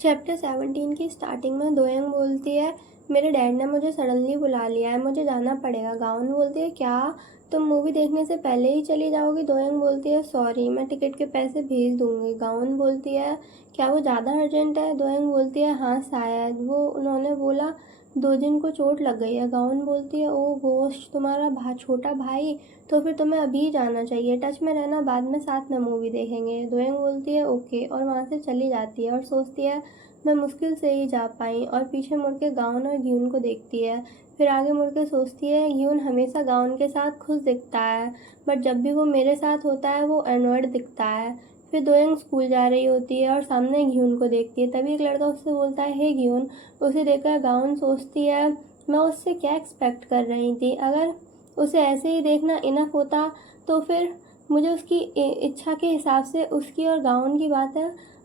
Chapter 17 की starting में दोयंग बोलती है, मेरे डैड ने मुझे सडनली बुला लिया है, मुझे जाना पड़ेगा। गाउन बोलती है, क्या तुम मूवी देखने से पहले ही चली जाओगी? दोयंग बोलती है, सॉरी, मैं टिकट के पैसे भेज दूंगी। गाउन बोलती है, क्या वो ज़्यादा अर्जेंट है? दोयंग बोलती है, हाँ शायद, वो उन्होंने बोला 2 दिन को चोट लग गई है। गाउन बोलती है, ओ गोश्त, तुम्हारा छोटा भाई, तो फिर तुम्हें अभी जाना चाहिए। टच में रहना, बाद में साथ में मूवी देखेंगे। दोयंग बोलती है, ओके, और वहाँ से चली जाती है और सोचती है मैं मुश्किल से ही जा पाई, और पीछे मुड़ के गाउन और ग्यून को देखती है। फिर आगे मुड़ के सोचती है, ग्यून हमेशा गाउन के साथ खुश दिखता है, बट जब भी वो मेरे साथ होता है वो एनॉयड दिखता है। फिर दोयंग स्कूल जा रही होती है और सामने ग्यून को देखती है। तभी एक लड़का उससे बोलता है, हे ग्यून। उसे देखकर गाउन सोचती है, मैं उससे क्या एक्सपेक्ट कर रही थी? अगर उसे ऐसे ही देखना इनफ होता तो फिर मुझे उसकी इच्छा के हिसाब से उसकी और गाउन की बातें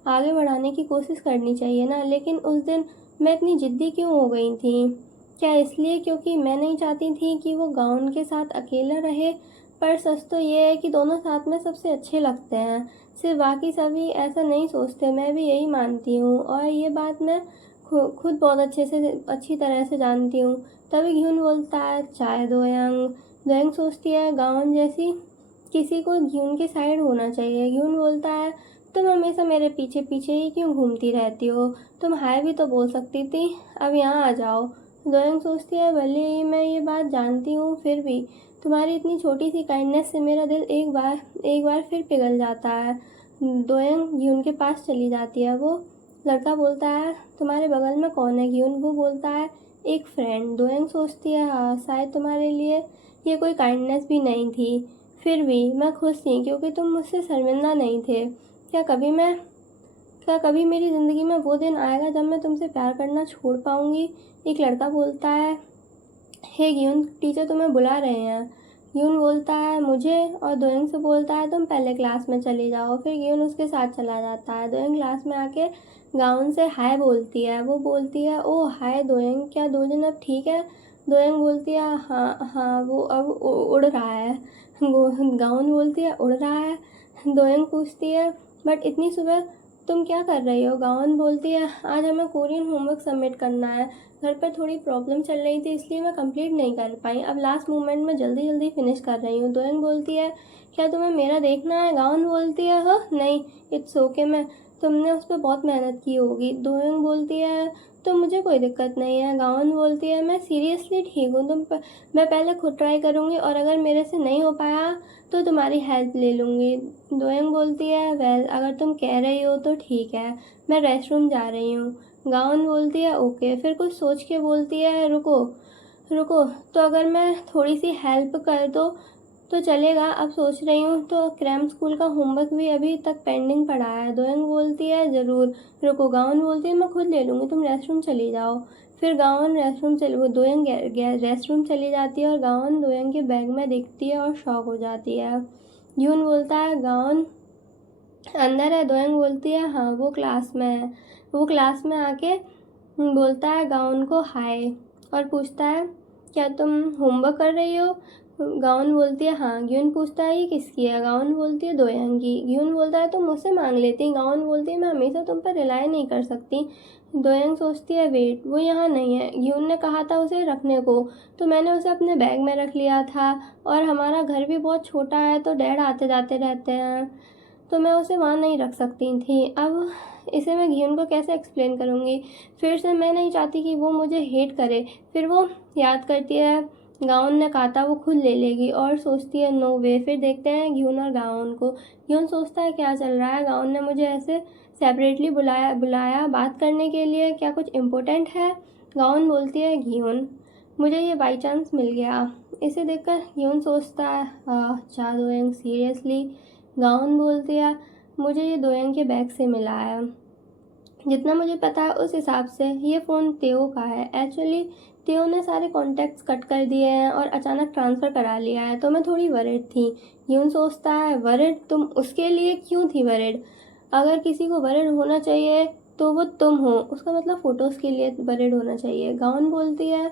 आगे बढ़ाने की कोशिश करनी चाहिए ना। लेकिन उस दिन मैं इतनी ज़िद्दी क्यों हो गई थी? क्या इसलिए क्योंकि मैं नहीं चाहती थी कि वो गाउन के साथ अकेला रहे? पर सच तो ये है कि दोनों साथ में सबसे अच्छे लगते हैं। सिर्फ बाकी सभी ऐसा नहीं सोचते, मैं भी यही मानती हूँ, और ये बात मैं खुद बहुत अच्छी तरह से जानती हूँ। तभी घ्यून बोलता है, चाय दोयंग। दोयंग सोचती है, गाउन जैसी किसी को घ्यून की साइड होना चाहिए। घ्यून बोलता है, तुम हमेशा मेरे पीछे पीछे ही क्यों घूमती रहती हो? तुम हाय भी तो बोल सकती थी, अब यहाँ आ जाओ। दोयंग सोचती है, भले ही मैं ये बात जानती हूँ, फिर भी तुम्हारी इतनी छोटी सी काइंडनेस से मेरा दिल एक बार फिर पिघल जाता है। दोयंग घ्यून के पास चली जाती है। वो लड़का बोलता है, तुम्हारे बगल में कौन है घ्यून? वो बोलता है, एक फ्रेंड। दोयंग सोचती है, हाँ शायद तुम्हारे लिए ये कोई काइंडनेस भी नहीं थी, फिर भी मैं खुश थी क्योंकि तुम मुझसे शर्मिंदा नहीं थे। क्या कभी मैं क्या कभी मेरी ज़िंदगी में वो दिन आएगा जब मैं तुमसे प्यार करना छोड़ पाऊंगी? एक लड़का बोलता है, हे ग्यून, टीचर तुम्हें बुला रहे हैं। ग्यून बोलता है, मुझे? और दोयंग से बोलता है, तुम पहले क्लास में चली जाओ। फिर ग्यून उसके साथ चला जाता है। दोयंग क्लास में आके गाउन से हाय बोलती है। वो बोलती है, ओ हाय दोयंग, क्या 2 दिन अब ठीक है? दोयंग बोलती है, हाँ हाँ, वो अब उड़ रहा है। गाउन बोलती है, उड़ रहा है? दोयंग पूछती है, बट इतनी सुबह तुम क्या कर रही हो? गाउन बोलती है, आज हमें कोरियन होमवर्क सबमिट करना है, घर पर थोड़ी प्रॉब्लम चल रही थी इसलिए मैं कंप्लीट नहीं कर पाई, अब लास्ट मोमेंट में जल्दी जल्दी फिनिश कर रही हूँ। दोयंग बोलती है, क्या तुम्हें मेरा देखना है? गाउन बोलती है, हाँ नहीं, इट्स ओके, मैं तुमने उस पर बहुत मेहनत की होगी। दोयंग बोलती है, तो मुझे कोई दिक्कत नहीं है। गाउन बोलती है, मैं सीरियसली ठीक हूँ, मैं पहले खुद ट्राई करूँगी, और अगर मेरे से नहीं हो पाया तो तुम्हारी हेल्प ले लूँगी। दोयंग बोलती है, वेल अगर तुम कह रही हो तो ठीक है, मैं रेस्ट रूम जा रही हूँ। गाउन बोलती है, ओके। फिर कुछ सोच के बोलती है, रुको रुको, तो अगर मैं थोड़ी सी हेल्प कर दो तो चलेगा? अब सोच रही हूँ तो क्रैम स्कूल का होमवर्क भी अभी तक पेंडिंग पड़ा है। दोयंग बोलती है, ज़रूर, रुको। गाउन बोलती है, मैं खुद ले लूँगी, तुम रेस्ट रूम चली जाओ। फिर गाउन रेस्ट रूम चली वो दोयंग रेस्ट रूम चली जाती है, और गाउन दोयंग के बैग में दिखती है और शॉक हो जाती है। यून बोलता है, गाउन अंदर है? दोयंग बोलती है, हाँ वो क्लास में है। वो क्लास में आके बोलता है गाउन को हाय, और पूछता है, क्या तुम होमवर्क कर रही हो? गाउन बोलती है, हाँ। ग्यून पूछता है, ये किसकी है? गाउन बोलती है, दोयंग की। ग्यून बोलता है, तुम मुझसे मांग लेती। गाउन बोलती है, मैं हमेशा तुम पर रिलाई नहीं कर सकती। दोयंग सोचती है, वेट, वो यहाँ नहीं है, ग्यून ने कहा था उसे रखने को, तो मैंने उसे अपने बैग में रख लिया था, और हमारा घर भी बहुत छोटा है तो डैड आते जाते रहते हैं, तो मैं उसे वहाँ नहीं रख सकती थी। अब इसे मैं घियुन को कैसे एक्सप्लेन करूँगी? फिर से मैं नहीं चाहती कि वो मुझे हेट करे। फिर वो याद करती है, गाउन ने कहा था वो खुद ले लेगी, और सोचती है, नो वे। फिर देखते हैं घियुन और गाउन को। घियुन सोचता है, क्या चल रहा है? गाउन ने मुझे ऐसे सेपरेटली बुलाया बुलाया बात करने के लिए, क्या कुछ इम्पोर्टेंट है? गाउन बोलती है, घियुन, मुझे ये बाई चांस मिल गया। इसे देखकर घियुन सोचता है, अच्छा दोयंग सीरियसली? गाउन बोलती है, मुझे ये दोयंग के बैग से मिला है, जितना मुझे पता है उस हिसाब से ये फ़ोन तेओ का है। एक्चुअली तेओ ने सारे कॉन्टैक्ट्स कट कर दिए हैं और अचानक ट्रांसफ़र करा लिया है, तो मैं थोड़ी वरिड थी। यून सोचता है, वरिड? तुम उसके लिए क्यों थी वरिड? अगर किसी को वरिड होना चाहिए तो वो तुम हो, उसका मतलब फ़ोटोज़ के लिए वरिड होना चाहिए। गाउन बोलती है,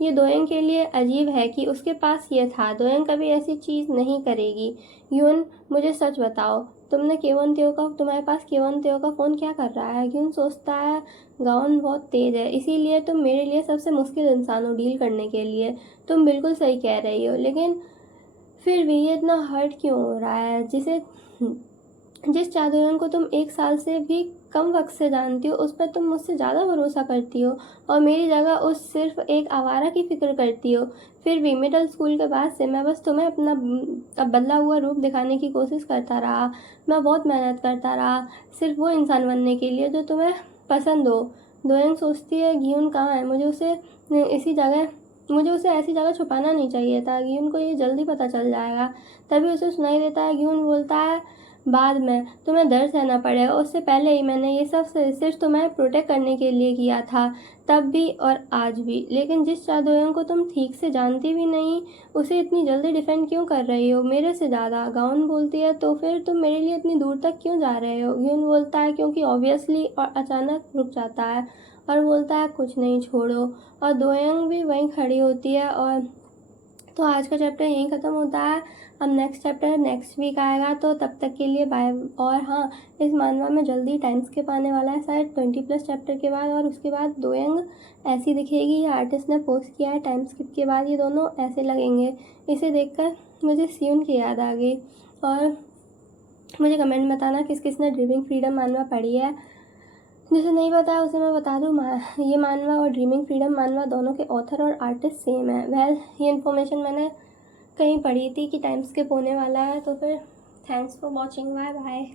ये दोयंग के लिए अजीब है कि उसके पास ये था, दोयंग कभी ऐसी चीज़ नहीं करेगी। यून, मुझे सच बताओ, तुम्हारे पास केवन तेओ का फ़ोन क्या कर रहा है? ग्यून सोचता है गाउन बहुत तेज़ है, इसीलिए तुम मेरे लिए सबसे मुश्किल इंसान हो डील करने के लिए। तुम बिल्कुल सही कह रही हो, लेकिन फिर भी ये इतना हर्ट क्यों हो रहा है? जिस चादोयन को तुम 1 साल से भी कम वक्त से जानती हो, उस पर तुम मुझसे ज़्यादा भरोसा करती हो और मेरी जगह उस सिर्फ एक आवारा की फ़िक्र करती हो। फिर भी मिडिल स्कूल के बाद से मैं बस तुम्हें अपना अब बदला हुआ रूप दिखाने की कोशिश करता रहा। मैं बहुत मेहनत करता रहा, सिर्फ वो इंसान बनने के लिए जो तुम्हें पसंद हो। दोयंग सोचती है ग्यून कहाँ है? मुझे उसे ऐसी जगह छुपाना नहीं चाहिए था। ग्यून को ये जल्दी पता चल जाएगा। तभी उसे सुनाई देता है, ग्यून बोलता है बाद में तुम्हें दर्द सहना पड़ेगा, उससे पहले ही मैंने ये सब सिर्फ तुम्हें प्रोटेक्ट करने के लिए किया था, तब भी और आज भी। लेकिन जिस चादोयन को तुम ठीक से जानती भी नहीं, उसे इतनी जल्दी डिफेंड क्यों कर रही हो मेरे से ज़्यादा? गाउन बोलती है तो फिर तुम मेरे लिए इतनी दूर तक क्यों जा रहे हो? ग्यून बोलता है क्योंकि ऑब्वियसली, और अचानक रुक जाता है और बोलता है कुछ नहीं, छोड़ो। और दोयंग भी वहीं खड़ी होती है। और तो आज का चैप्टर यहीं ख़त्म होता है। अब नेक्स्ट चैप्टर नेक्स्ट वीक आएगा, तो तब तक के लिए बाय। और हाँ, इस मानवा में जल्दी टाइम स्किप आने वाला है, शायद 20+ चैप्टर के बाद, और उसके बाद दोयंग ऐसी दिखेगी। ये आर्टिस्ट ने पोस्ट किया है, टाइम स्किप के बाद ये दोनों ऐसे लगेंगे। इसे देखकर मुझे सियुन की याद आ गई। और मुझे कमेंट में बताना किस किस ने ड्रीमिंग फ्रीडम मानवा पढ़ी है। जिसे नहीं पता है उसे मैं बता दूँ, ये मानवा और ड्रीमिंग फ्रीडम मानवा दोनों के ऑथर और आर्टिस्ट सेम है। ये इन्फॉर्मेशन मैंने कहीं पढ़ी थी कि टाइम स्किप होने वाला है। तो फिर thanks for watching, bye bye.